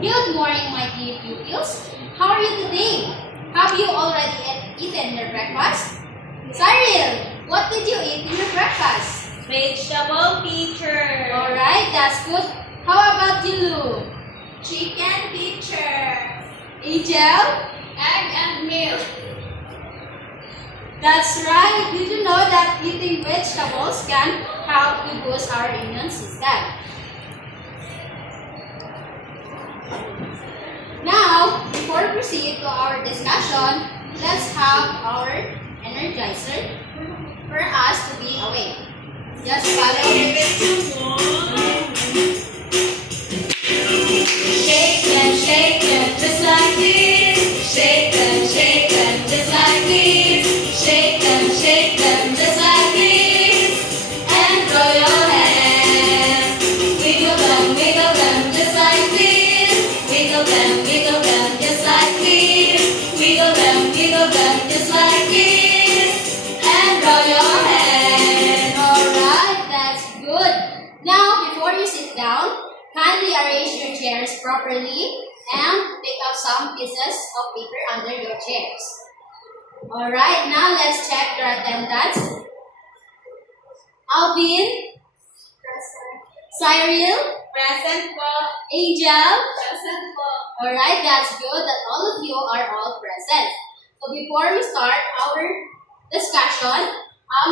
Good morning, my dear pupils. How are you today? Have you already eaten your breakfast? Cyril, what did you eat in your breakfast? Vegetable, teacher. Alright, that's good. How about you, Lou? Chicken, teacher. Angel? Egg and milk. That's right. Did you know that eating vegetables can help to boost our immune system? Now, before we proceed to our discussion, let's have our energizer for us to be awake. Just follow Shake them just like this. Shake them just like this. Shake them just like this. And throw your hands. Wiggle them just like this. Wiggle them just like this. Wiggle them just like this. And throw your hands. Alright, that's good. Now, before you sit down, kindly arrange your chairs properly and pick up some pieces of paper under your chairs. Alright, now let's check your attendance. Alvin, Cyril, Present po. Angel. Present po. Alright, that's good that all of you are all present. So before we start our discussion,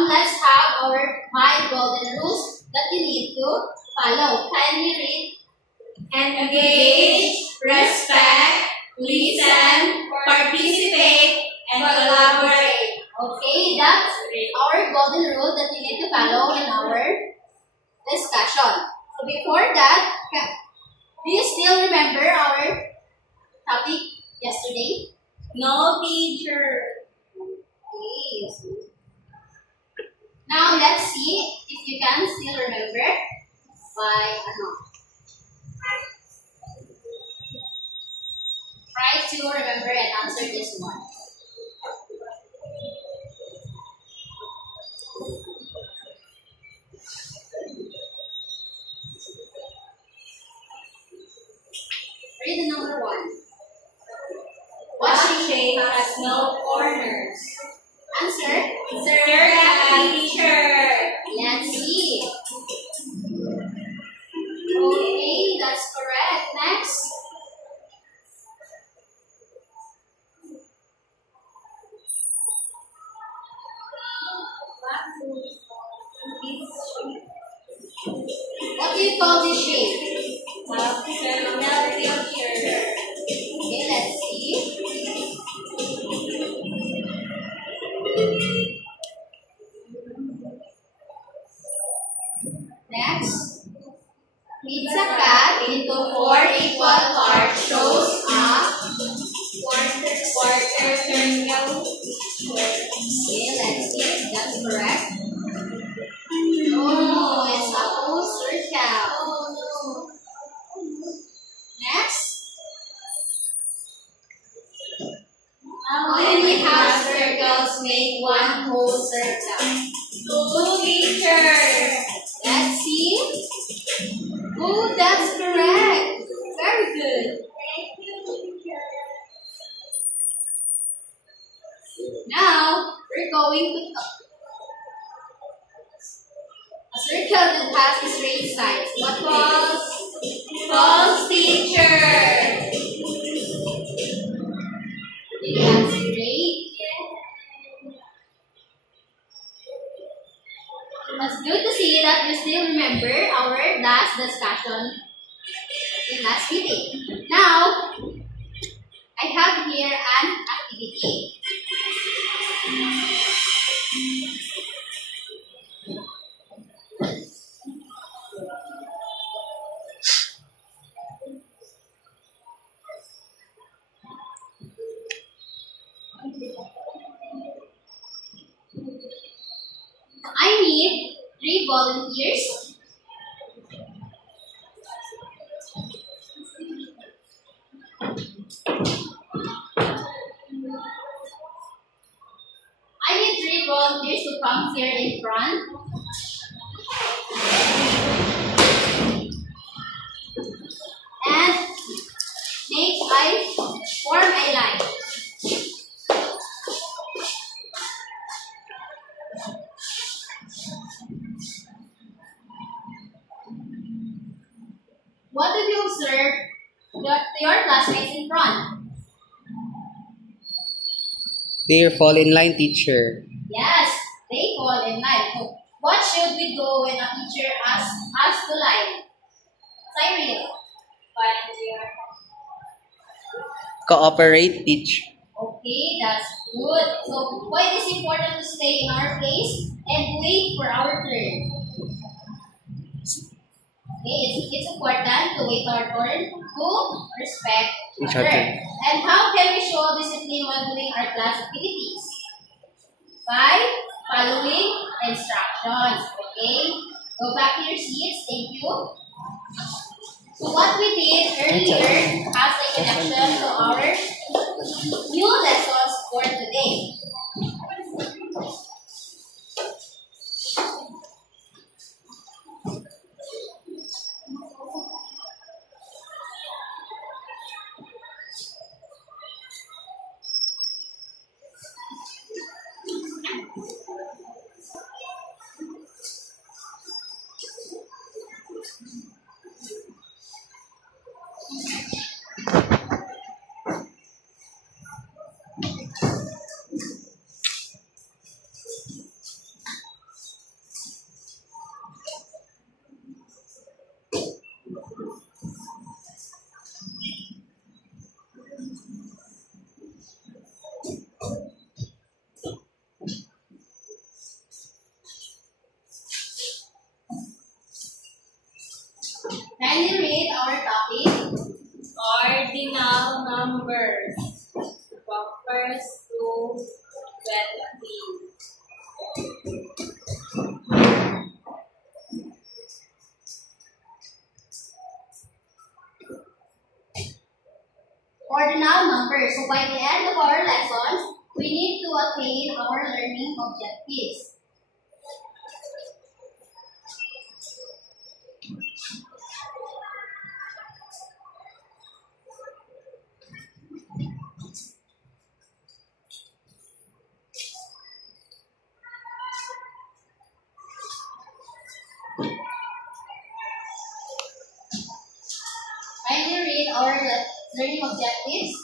let's have our 5 golden rules that you need to follow. Kindly read. Engage, respect, listen, participate, and collaborate. Okay, that's our golden rule that you need to follow in our discussion. So before that, do you still remember our topic yesterday? No, teacher. Okay. Now let's see if you can still remember by Try to remember and answer this one. Read the number 1. What shape has no corners? Answer. Circle, teacher. Let's see. Okay, that's correct. Next. What do you call this shape? Okay, let's see. Next. Pizza cut into 4 equal parts shows a quarter circle. Okay, let's see. That's correct. Oh, it's a whole circle. Next. How many half circles make one whole circle? 2, teacher. Let's see. Oh, that's correct. Very good. Now, we're going to talk. A circle that has a straight sides. What was? False, teacher. That's great. It's good to see that you still remember our last discussion in last meeting. Now, I have here an activity. I need 3 volunteers. I need 3 volunteers to come here in front. And I form a line. What did you observe your classmates in front? They fall in line, teacher. Yes, they fall in line. So, what should we do when a teacher asks us to line? Cyril. Cooperate, teach. Okay, that's good. So, why it is important to stay in our place and wait for our turn? Okay, it's important to wait our turn to respect Each other. other. And how can we show discipline while doing our class activities? By following instructions. Okay, go back to your seats. Thank you. So what we did earlier has a connection to our new lessons for today. Kindly read our topic. Ordinal numbers from first to 20. Ordinal numbers. So by the end of our lessons, we need to attain our learning objectives. Kindly read our learning objectives.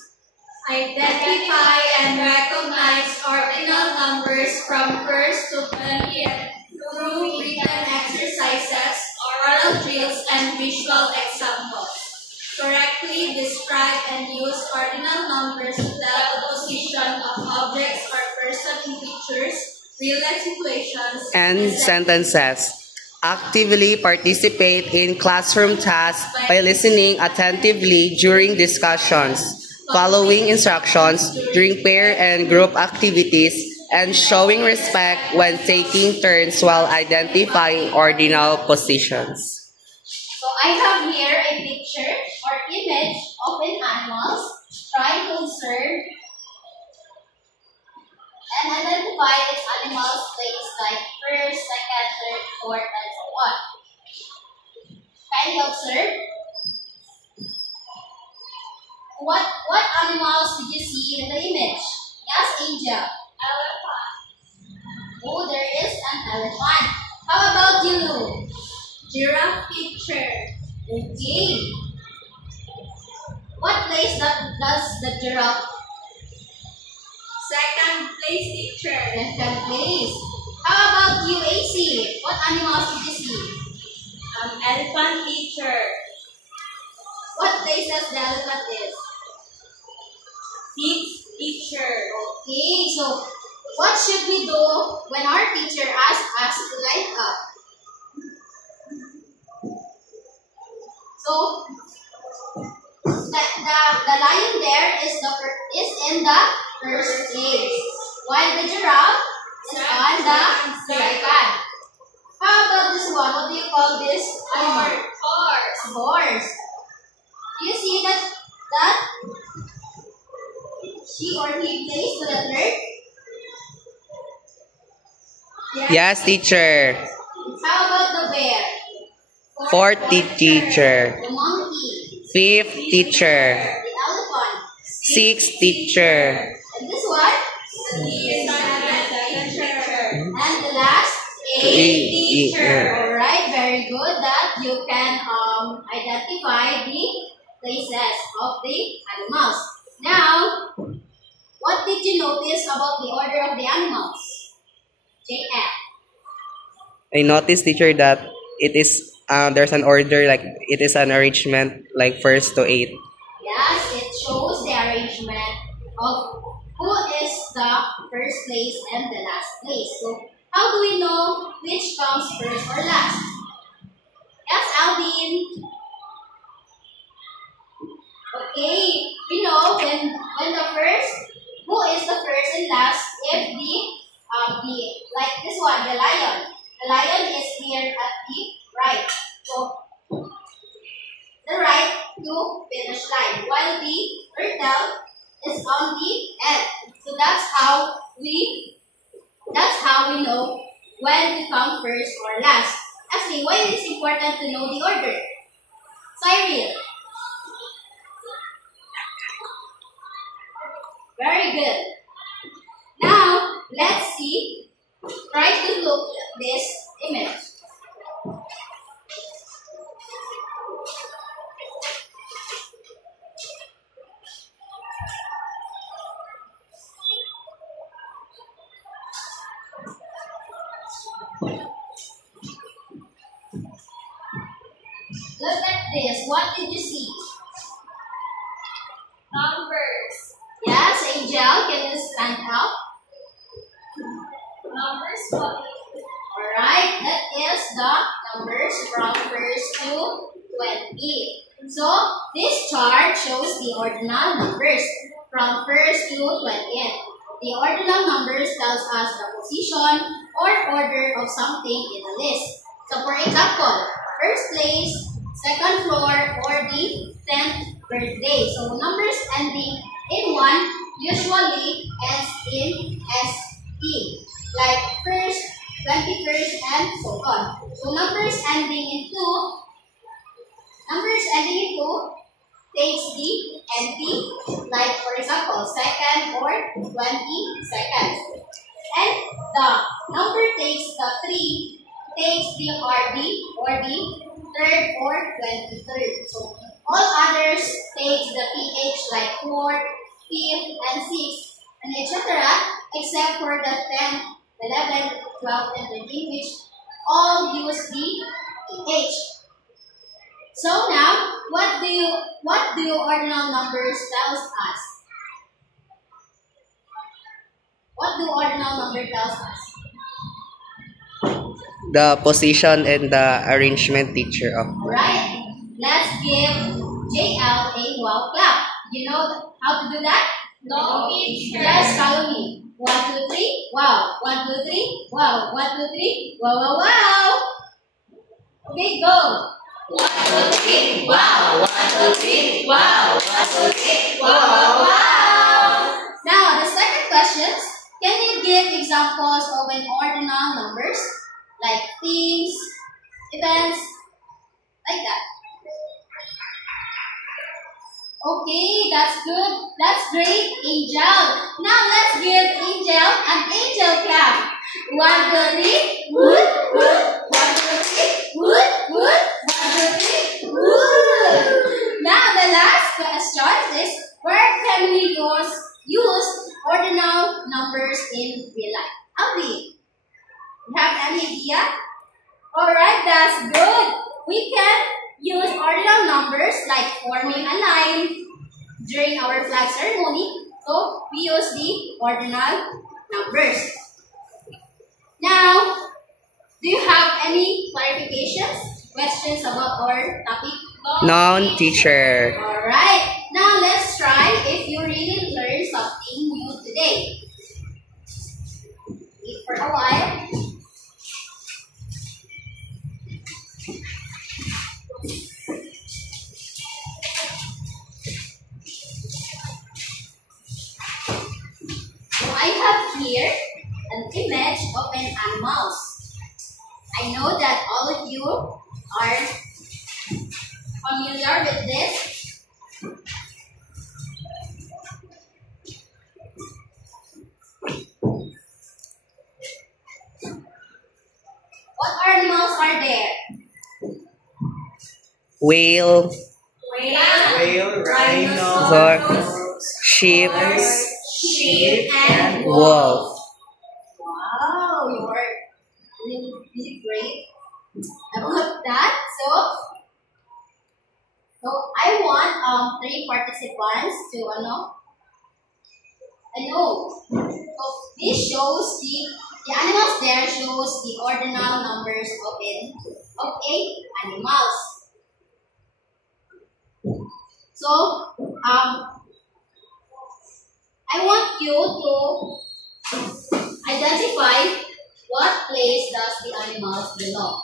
Identify and recognize ordinal numbers from first to 20th through written exercises, oral drills, and visual examples. Correctly describe and use ordinal numbers to tell the position of objects or persons in pictures, real-life situations, And sentences. Actively participate in classroom tasks by listening attentively during discussions, following instructions during pair and group activities, and showing respect when taking turns while identifying ordinal positions. So I have here a picture or image of an animal trying to observe and identify its animal's place like first, second, third, fourth, and so on. Kindly observe. What animals did you see in the image? Yes, Angel. elephant, Oh, there is an elephant. How about you? giraffe picture, Okay. What place does the giraffe? second place picture, Second place. How about you, AC? What animals did you see? elephant picture, What places the elephant is? sixth picture, Okay, so what should we do when our teacher asks us to line up? So the lion there is in the first place, while the giraffe is on the second. How about this one? What do you call this animal? horse, A horse. Do you see that she or he plays to the third? Yes, teacher. How about the bear? Fourth teacher. The monkey. Fifth teacher. The elephant. 6 teacher. And this one? And the last? 8 teacher. Alright, very good that you can identify the places of the animals. Now, what did you notice about the order of the animals? JF. I noticed, teacher, that it is there's an order, like it is an arrangement like first to 8. Yes, it shows the arrangement of who is the first place and the last place. So, how do we know which comes first or last? Yes, Alvin. Okay, we know when the first, who is the first and last if the like this one, the lion. The lion is here at the right. So the right to finish line, while the turtle is on the end. So that's how we know when to come first or last. Actually, why it is important to know the order? Cyril. Very good. Now, let's see. Try to look at this image. Look at this. What did you see? Numbers. Yes, Angel, can you stand up? Numbers 1. Alright, that is the numbers from 1st to 20. So, this chart shows the ordinal numbers from 1st to 20th. The ordinal numbers tells us the position or order of something in a list. So, for example, first place, second floor, or the 10th birthday. So, numbers ending in 1 usually ends in ST, like first, 21st, and so on. So numbers ending in 2 takes the NT, like for example, second or 20 seconds. And the number takes the 3 takes the RD or the third or 23rd. So all others takes the PH like 4th, 5th, and 6th, and etc. except for the 10th, 11th, 12th, and 13th, which all use the PH. So now, what do ordinal numbers tells us? What do ordinal number tells us? The position and the arrangement, teacher, of Alright, let's give JL a wow clap. You know how to do that? No, teacher. Yes, follow me. 1, 2, 3, wow. 1, 2, 3, wow. 1, 2, 3, wow, wow, wow. Okay, go. 1, 2, 3, wow. 1, 2, 3, wow. 1, 2, 3, wow, wow, wow. Now, the second question, can you give examples of an ordinal numbers? Like things, events, like that. Okay, that's good. That's great, Angel. Now, let's give Angel an angel clap. 1, 2, 3, wood, wood. 1, 2, 3, wood, wood. 1, 2, 3, wood. Now, the last question is, where can we use ordinal numbers in real life? Alvin, you have any idea? Alright, that's good. We can use ordinal numbers like forming a line during our flag ceremony. So, we use the ordinal numbers. Now, do you have any clarifications, questions about our topic? non teacher. Alright, now let's try if you really learned something new today. Wait for a while. So I have here an image of an animal. I know that all of you are familiar with this. whale, Whale, dog, sheep, sheep, and wolf. Wow, you are really, really great about that. So I want three participants to know. So this shows the animals there shows the ordinal numbers of eight animals. So I want you to identify what place does the animals belong.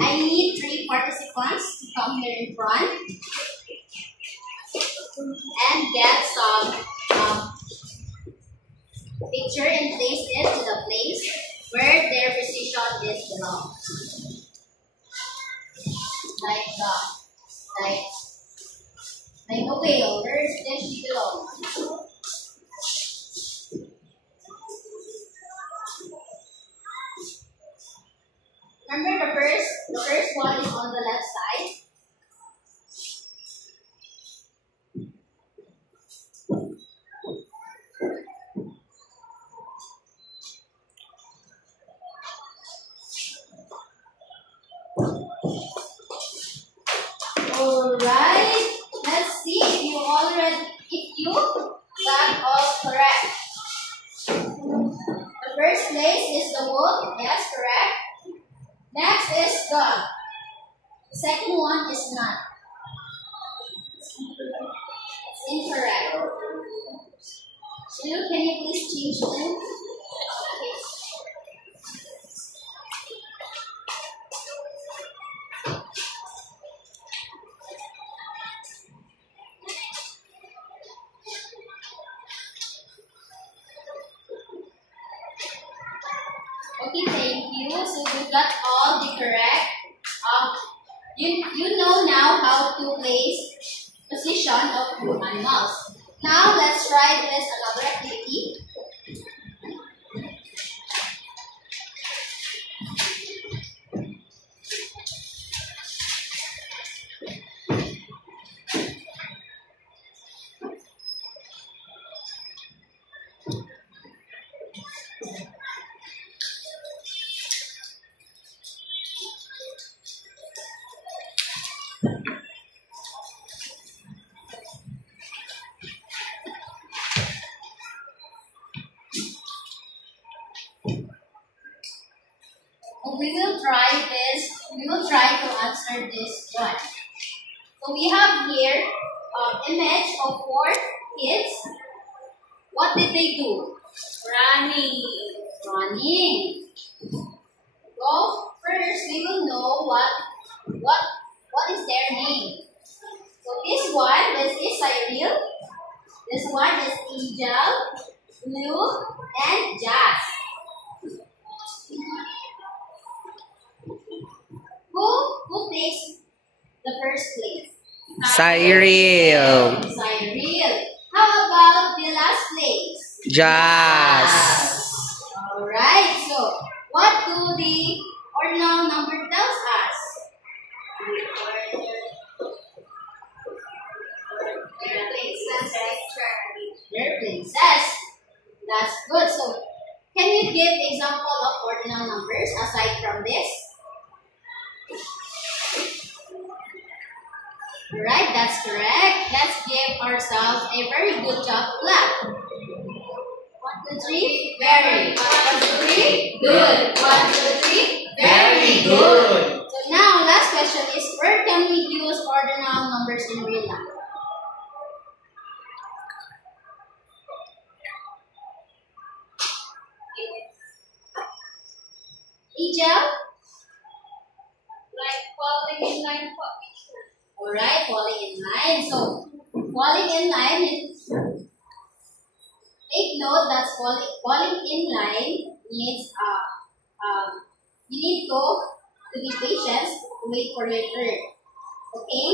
I need three participants to come here in front and get some picture and place it to the place where their position is belongs. Like a whale, where does she belong? Remember the first one is on the left side. Alright, let's see if you got all correct. The first place is the wolf, yes, correct. Next is dog. The second one is not. It's incorrect. Shilu, can you please change them? Okay, thank you. So we got all the correct. You know now how to place position of animals. Now let's try this another activity. We will try to answer this one. So we have here image of 4 kids. What did they do? running. Running. So first we will know what is their name. So this is Cyril. This one is Angel, Blue, and Jazz. Who takes the first place? Cyril, Cyril. How about the last place? Jazz, Alright, so what do the ordinal number tells us? Their places. That's good. So can you give example of ordinal numbers aside from this? Alright, that's correct. Let's give ourselves a very good job clap. 1, 2, 3. Very. 1, 2, 3. Good. 1, 2, 3. Very good. So now, last question is, where can we use ordinal numbers in real life? Angel? Like falling in line for Alright, falling in line. So, falling in line is, take note that falling in line means you need to be patient to wait for your turn. Okay?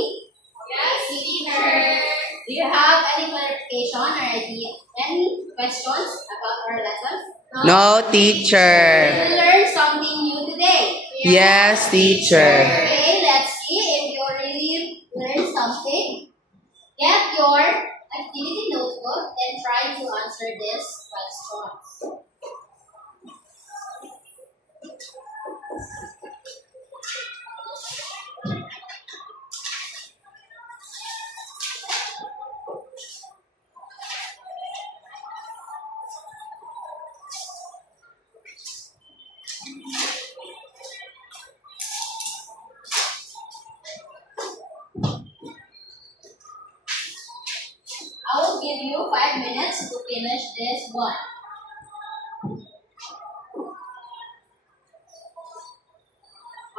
yes, teacher. Do you have any clarification or idea, any questions about our lessons? No, Did teacher. you learn something new today? Yes, teacher. Okay, let's see if you really learned something. Get your activity notebook and try to answer this question. I will give you 5 minutes to finish this one.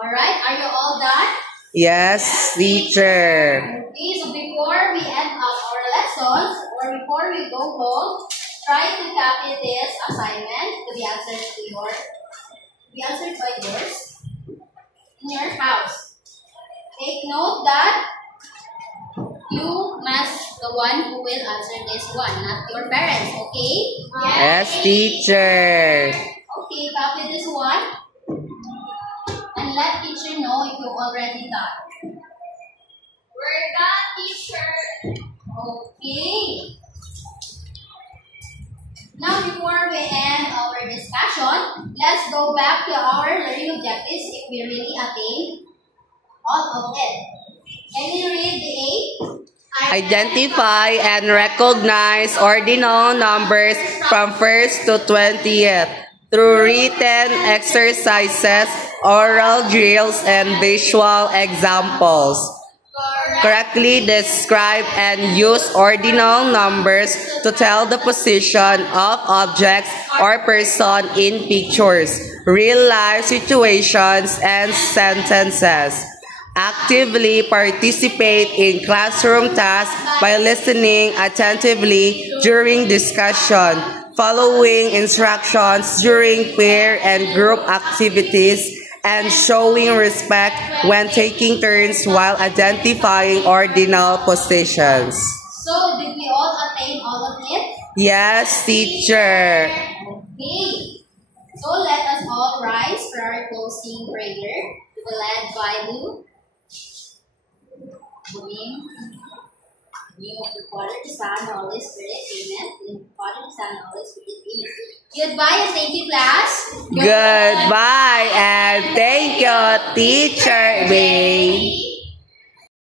Alright, are you all done? Yes, teacher. Okay, so before we end up our lessons or before we go home, try to copy this assignment to be answered by yours in your house. Take note that you must the one who will answer this one, not your parents, okay? Yes, teacher. Okay, copy this one and let teacher know if you already done. We're done, teacher. Okay. Now, before we end our discussion, let's go back to our learning objectives if we really attain all of it. Can you read the A? Identify and recognize ordinal numbers from 1st to 20th through written exercises, oral drills, and visual examples. Correctly describe and use ordinal numbers to tell the position of objects or person in pictures, real-life situations, and sentences. Actively participate in classroom tasks by listening attentively during discussion, following instructions during pair and group activities, and showing respect when taking turns while identifying ordinal positions. So, did we all attain all of it? Yes, teacher. Okay. So, let us all rise for our closing prayer to be led by Lou. Name of the Father, the Son, and the Holy Spirit. Amen. In the Father, the Son, and the Holy Spirit. Amen. Goodbye and thank you, class. Goodbye and thank you, Teacher Bing.